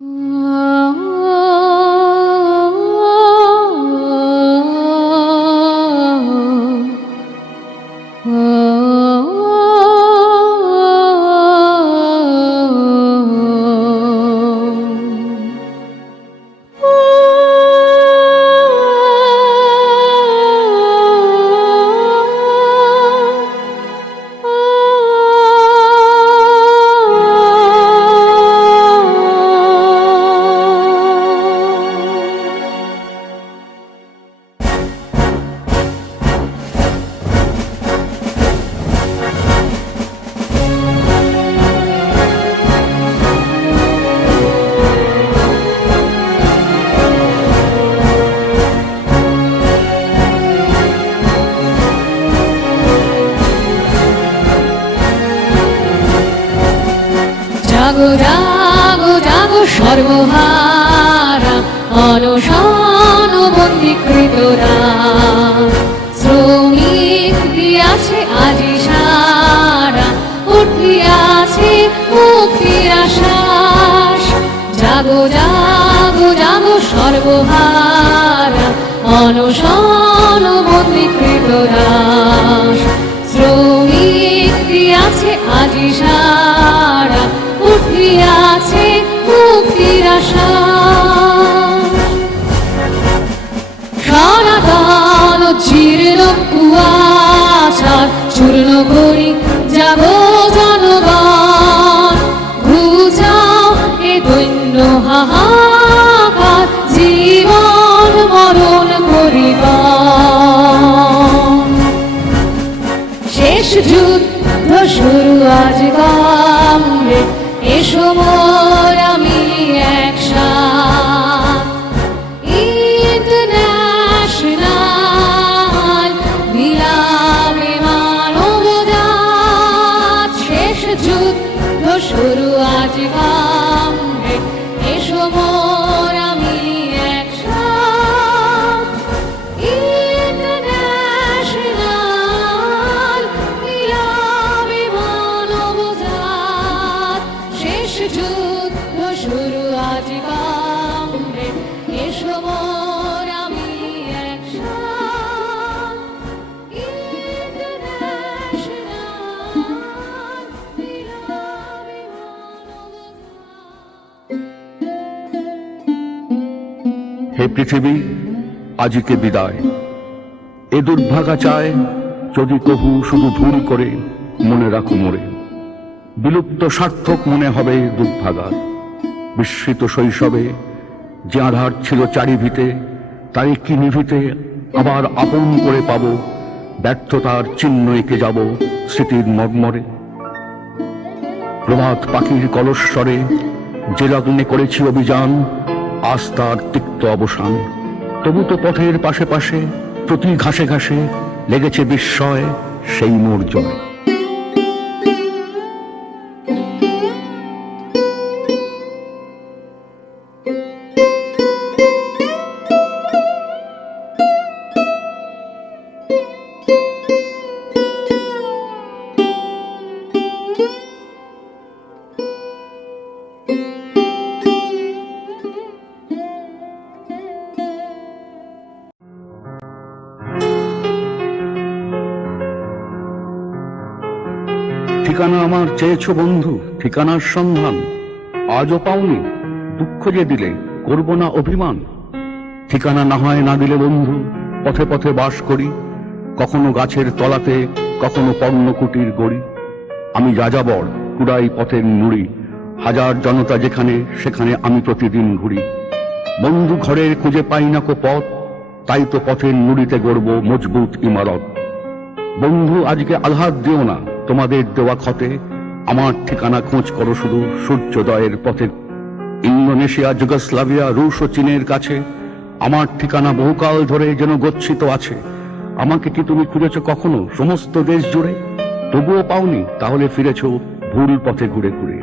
জাগো সর্বহারা অনশন বন্দীকৃতরা শ্রমিক দিয়াছে আজি সারা উঠিয়াছে মুক্তির আশ্বাস। জাগো জাগো জাগো সর্বহারা অনশন বন্দীকৃতরা শ্রমিক দিয়াছে আজি সারা উঠিয়াছে মুক্তির আশা। সারা কাল জীর্ণ কুয়াশার চূর্ণ যুদ্ধ শুরু আজ কামরে এসো মোর আমি হে পৃথিবী, আজিকে বিদায়। এ দুর্ভাগা চায় যদি কহু শুধু ভুল করে মনে রাখো মোরে। বিলুপ্ত সার্থক মনে হবে দুর্ভাগার বিস্মৃত শৈশবে যে আধার ছিল চারিভিতে, তাই কি নিভিতে আবার আপন করে পাব, ব্যর্থতার চিহ্ন এঁকে যাব স্মৃতির মর্মরে। প্রভাত পাখির কলস্বরে যে লগ্নে করেছি অভিযান, আজ তার তিক্ত অবসান। তবু তো পথের পাশে পাশে প্রতি ঘাসে ঘাসে লেগেছে বিস্ময় সেই মোর জয়। চেয়েছো বন্ধু, ঠিকানার সন্ধান। আজও পাওনি, দুঃখ যে দিলে, করব না অভিমান। ঠিকানা না হয় না দিলে বন্ধু, পথে পথে বাস করি। কখনো গাছের তলাতে, কখনো পর্ণকুটির গড়ি। আমি যাযাবর কুড়াই পথের নুড়ি, হাজার জনতা যেখানে, সেখানে আমি প্রতিদিন ঘুরি। বন্ধু ঘরের খুঁজে পাই না কো পথ, তাই তো পথের নুড়িতে গড়ব মজবুত ইমারত। বন্ধু, আজকে আঘাত দিও না, তোমাদের দেওয়া ক্ষতে আমার ঠিকানা খোঁজ করো শুধু সূর্যোদয়ের পথে। ইন্দোনেশিয়া, যুগোস্লাভিয়া, রুশ ও চীনের কাছে। আমার ঠিকানা বহুকাল ধরে যেন গচ্ছিত আছে। আমাকে কি তুমি খুঁজেছ কখনো? সমস্ত দেশ জুড়ে? তবুও পাওনি, তাহলে ফিরেছ ভুল পথে ঘুরে ঘুরে।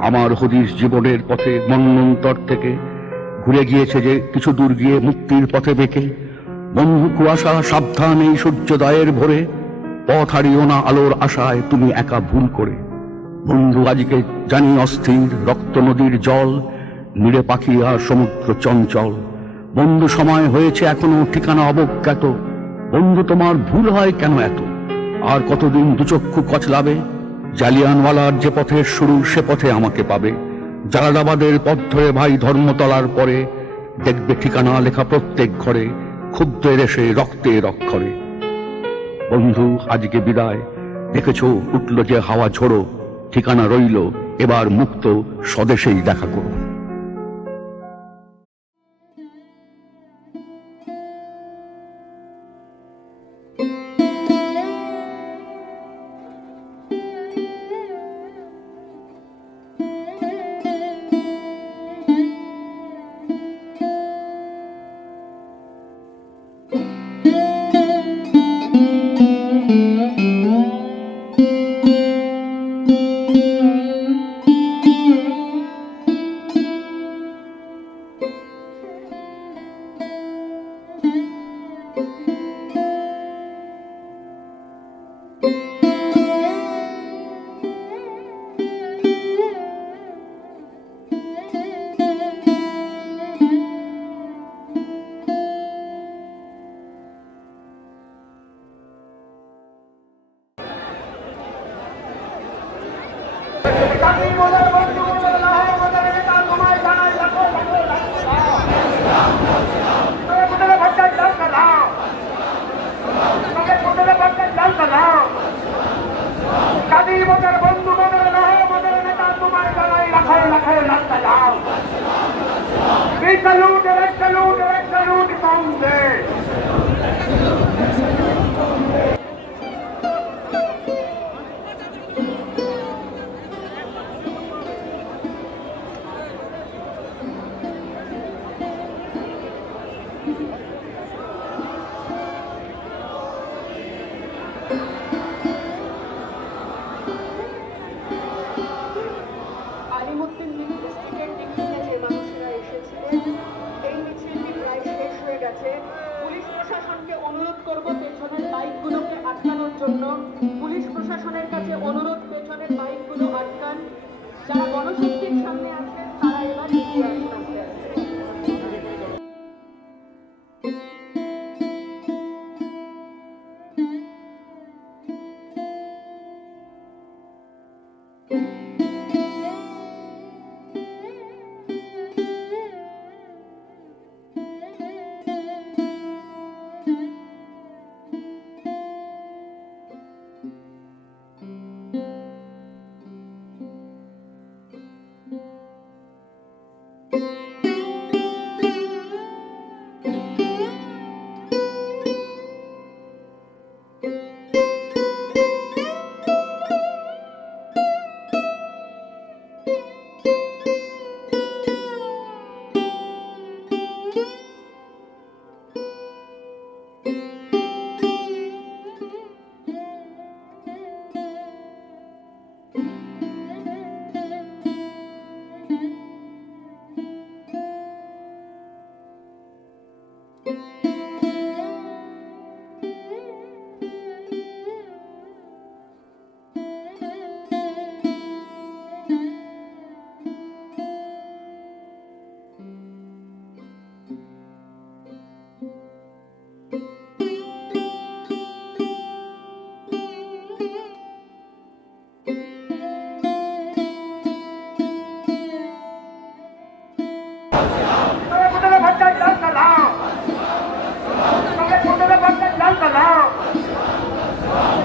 আমার হদিস জীবনের পথে মন্বন্তর থেকে। ঘুরে গিয়েছে যে কিছু দূর গিয়ে মুক্তির পথে বেঁকে। বন্ধু কুয়াশা, সাবধান এই সূর্যোদয়ের ভোরে। পথ হারিও না আলোর আশায় তুমি একা ভুল করে। বন্ধু আজকে জানি অস্থির রক্ত নদীর জল, নিড়ে পাখি আর সমুদ্র চঞ্চল। বন্ধু সময় হয়েছে এখনও, ঠিকানা অবজ্ঞাত। বন্ধু, তোমার ভুল হয় কেন এত? আর কতদিন দুচক্ষু কচলাবে? জালিয়ানওয়ালার যে পথের শুরু, সে পথে আমাকে পাবে। জালালাবাদের পথ ধরে ভাই ধর্মতলার পরে, দেখবে ঠিকানা লেখা প্রত্যেক ঘরে ক্ষুদ্রের এসে রক্তের অক্ষরে। বন্ধু, আজকে বিদায়। দেখেছ, উঠল যে হাওয়া ঝোড়ো। ঠিকানা রইল এবার মুক্ত স্বদেশেই দেখা করো করব পেছনের বাইকগুলোকে আটকানোর জন্য। পুলিশ প্রশাসনের কাছে অনুরোধ, পেছনের বাইকগুলো আটকান। যারা গণশক্তির সামনে আছেন, তারা এবার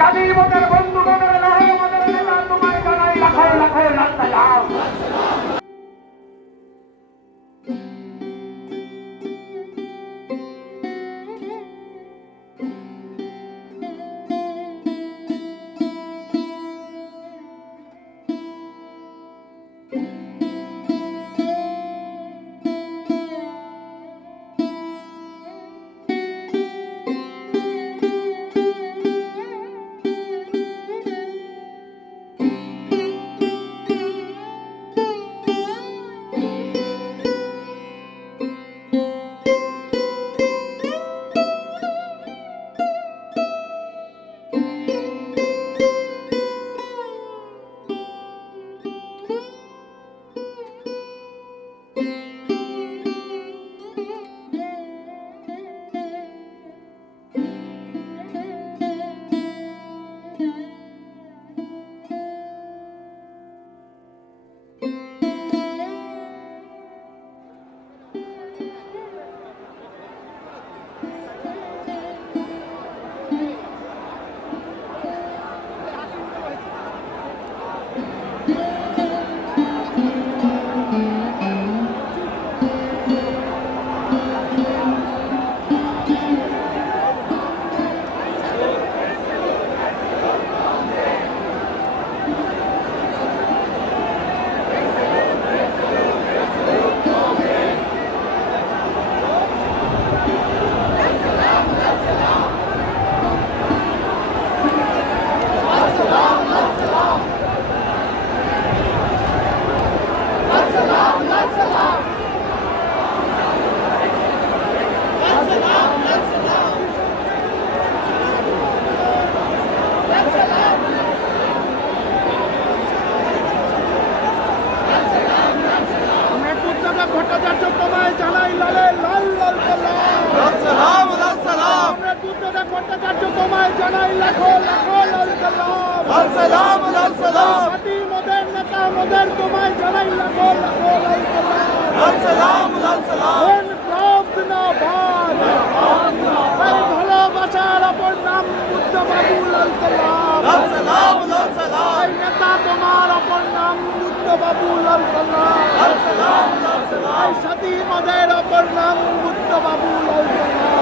কাজী মোদের সালাম আলাল সালাম। মোদের নেতা মোদের তোমায় জানাই লাগো লাগো আলাল সালাম। আলাল সালাম ইনকলাব জিন্দাবাদ তার ভালোবাসার অপর নাম বুদ্ধ বাবু লাল সালাম। লাল সালাম লাল সালাম। নেতা তোমার অপর নাম বুদ্ধ বাবু লাল সালাম। লাল সালাম লাল সালাম। সাথী মোদের অপর নাম বুদ্ধ বাবু লাল সালাম।